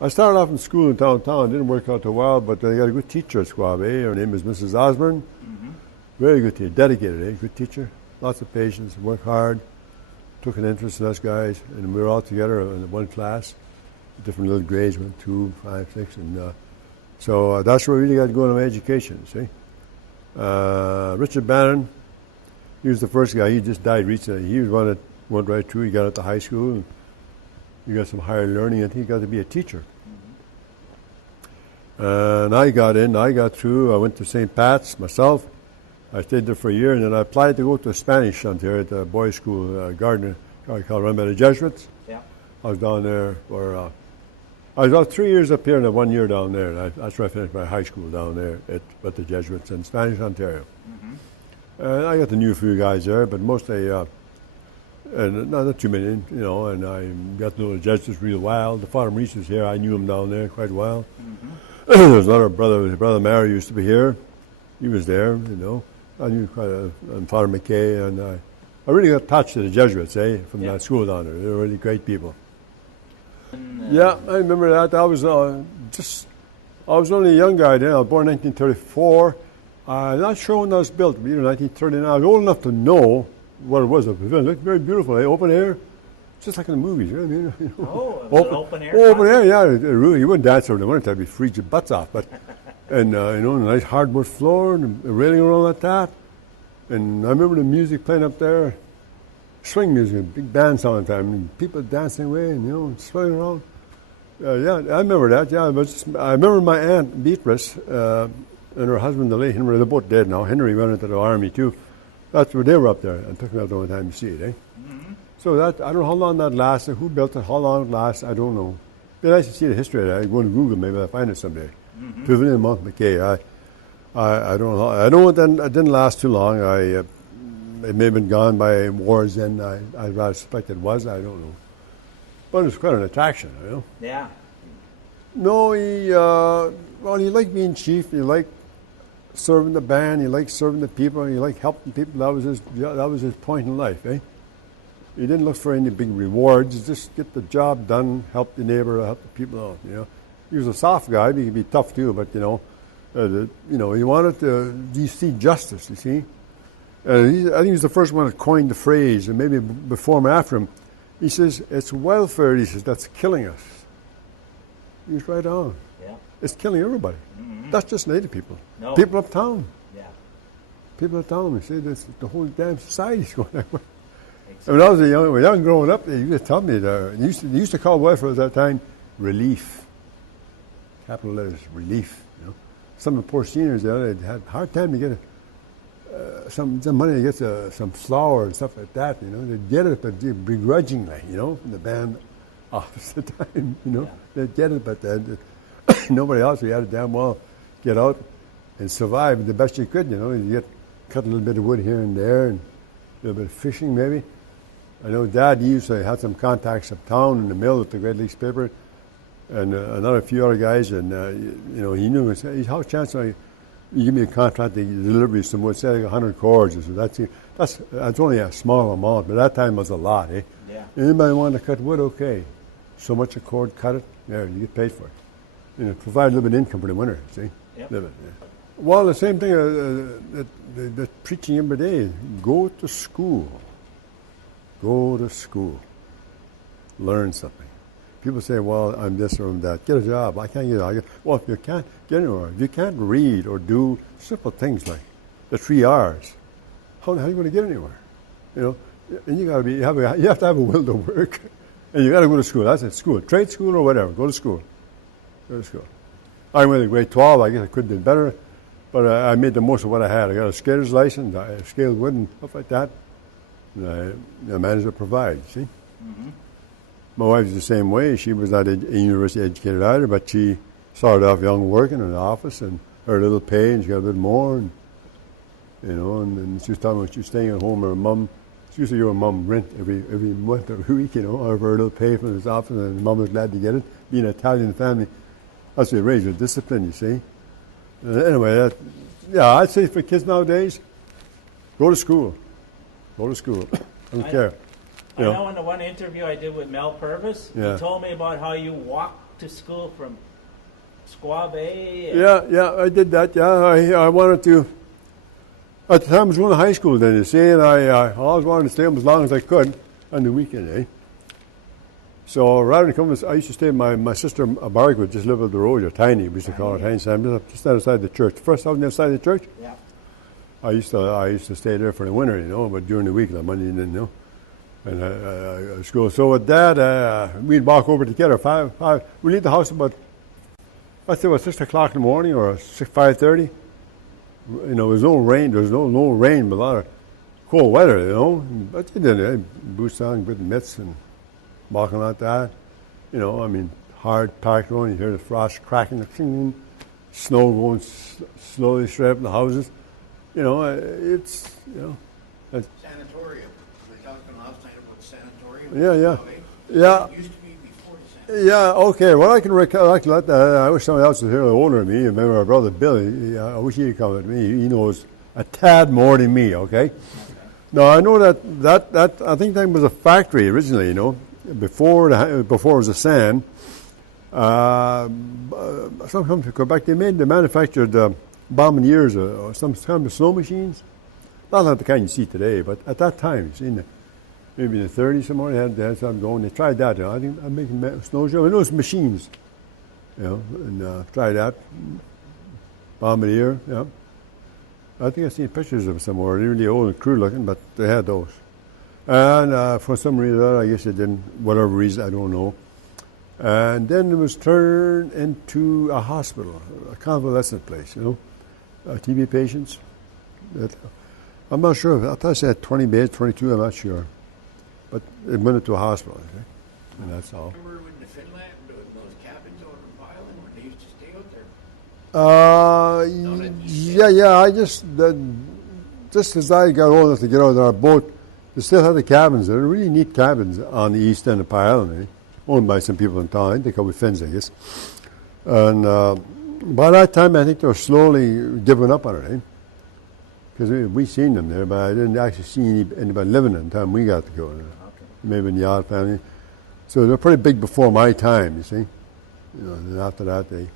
I started off in school in downtown. It didn't work out too well, but I got a good teacher at Squaw Bay. Her name is Mrs. Osborne. Mm-hmm. Very good teacher, dedicated, good teacher. Lots of patience, worked hard, took an interest in us guys, and we were all together in one class, different little grades, 1, 2, 5, 6, and so that's where we really got going on my education, see. Richard Bannon, he was the first guy. He just died recently. He was one that went right through. He got into high school, and he got some higher learning, and he got to be a teacher. And I got in, I got through. I went to St. Pat's myself. I stayed there for a year, and then I applied to go to Spanish there at the boys' school, Gardner, run by the Jesuits. Yeah. I was down there for, I was about 3 years up here and 1 year down there. And that's where I finished my high school down there at the Jesuits in Spanish, Ontario. And I got to know a few guys there, but mostly, and not too many, and I got to know the Jesuits real well. The Father Maurice was here. I knew him down there quite well. There was another brother, his brother Mary used to be here. He was there, I knew quite and Father McKay, and I really got attached to the Jesuits, from that school down there. They were really great people. Yeah, I remember that. I was only a young guy then. I was born in 1934. I'm not sure when that was built, but 1939. I was old enough to know what it was. It looked very beautiful, open air, just like in the movies. You know what I mean? Oh, it was open air. Open air, yeah. Really, you wouldn't dance over the winter time; you'd freeze your butts off. But and a nice hardwood floor and a railing around like that. And I remember the music playing up there, swing music, big band sometime, and people dancing away and swinging around. Yeah, I remember that. Yeah, I remember my aunt Beatrice and her husband, the late Henry. They're both dead now. Henry went into the army too. That's where they were up there, and took me out the one time to see it. So that I don't know how long that lasted. Who built it? How long it lasted? I don't know. It'd be nice to see the history of that. I go to Google, maybe I'll find it someday. Pavilion Mount McKay. I don't know. I know it didn't last too long. It may have been gone by wars then. I rather suspect it was. I don't know. But it was quite an attraction, Yeah. No, he liked being chief. He liked serving the band. He liked serving the people. He liked helping people. That was his point in life, He didn't look for any big rewards. Just get the job done, help the neighbor, help the people out, He was a soft guy, but he could be tough too, but, he wanted to see justice, you see. I think he was the first one that coined the phrase, and maybe before him, after him. He says, it's welfare, he says, that's killing us. He's right on. Yeah. It's killing everybody. That's just Native people. No. People uptown. Yeah. People uptown, they say the whole damn society's going that way. Exactly. When I was young growing up, they used to tell me, they used to call welfare at that time relief. Capital letters, relief. Some of the poor seniors there, they had a hard time to get some money to get some flour and stuff like that. They'd get it, but begrudgingly. From the band office at the time. They'd get it, but nobody else. You had to damn well get out and survive the best you could. You cut a little bit of wood here and there, and a little bit of fishing maybe. I know Dad used to have some contacts uptown in the mill with the Great Lakes paper, and another few other guys, and he knew. He said, "How chance you give me a contract to deliver you some wood, say like 100 cords?" I said, that's only a small amount, but that time was a lot, Yeah. Anybody want to cut wood? Okay, so much a cord, cut it. There, you get paid for it. Provide a little bit of income for the winter. See, Yep. live it. Yeah. Well, the same thing that preaching every day. Go to school. Go to school. Learn something. People say, well, I'm this or I'm that. Get a job. I can't get a job. Well, if you can't get anywhere, if you can't read or do simple things like the 3 R's, how are you going to get anywhere? And you have to have a will to work, and you got to go to school. That's it, school, trade school or whatever. Go to school. Go to school. I went to grade 12. I guess I could have done better, but I made the most of what I had. I got a skater's license. I scaled wood and stuff like that. And I managed to provide. See. My wife's the same way. She was not a university educated either, but she started off young working in the office and her little pay, and she got a bit more. And and she was talking about she was staying at home with her mum. She used to give her mum rent every month or every week, out of her little pay from his office, and mum was glad to get it. Being an Italian family, that's what they raised with discipline, you see. Anyway, I'd say for kids nowadays, go to school. Go to school. I don't care. I know in the one interview I did with Mel Purvis, he told me about how you walk walk to school from Squaw Bay? Yeah, I did that. Yeah, I wanted to. At the time, I was going to high school then, you see, and I always wanted to stay home as long as I could on the weekend, eh? So rather than come, I used to stay with my sister, Barrick, would just live up the road, or Tiny, we used to call her Tiny Sam, just outside the church. The first house outside the church, Yeah. I used to stay there for the winter, you know, but during the week, like Monday, you know. And school. So with that, we'd walk over together. We leave the house about, I'd say about 6 o'clock in the morning or 5:30. You know, there was no rain. There was no rain, but a lot of cold weather, you know. But you did boots on, good mitts, and walking like that. You know, I mean, hard packed on. You hear the frost cracking, snow going slowly straight up the houses. You know, it's, you know. Sanatorium. We were talking last night about sanatorium. Yeah. It used to be before the sanatorium. Yeah, okay. Well, I can recollect that. I wish somebody else was here older than me. Remember our brother Billy. I wish he'd come with me. He knows a tad more than me, okay? No, I know that I think that was a factory originally, you know, before it was a sand. Sometimes in Quebec, they manufactured bombardiers or some kind of snow machines. Not like the kind you see today, but at that time, you see, maybe in the 30s somewhere, they had something going. They tried that. You know, I think I'm making snow show. I know it's machines, you know, and tried that. Bombardier, yeah. I think I've seen pictures of them somewhere. They're really old and crude looking, but they had those. And for some reason, I guess it didn't, whatever reason, I don't know. And then it was turned into a hospital, a convalescent place, you know, TB patients. I'm not sure. I thought I said 20 beds, 22, I'm not sure. But it went into a hospital, okay? And that's all. Remember when the Finland, those cabins over in Byland, when they used to stay out there? Yeah. I just as I got old enough to get out on our boat, they still had the cabins. They're really neat cabins on the east end of Pie Island, eh? Owned by some people in town. They call it Finns, I guess. And by that time, I think they were slowly giving up on it, eh? Because we seen them there, but I didn't actually see anybody living in the time we got to go there. Okay. Maybe in the odd family. So they're pretty big before my time, you see. You know, and after that, they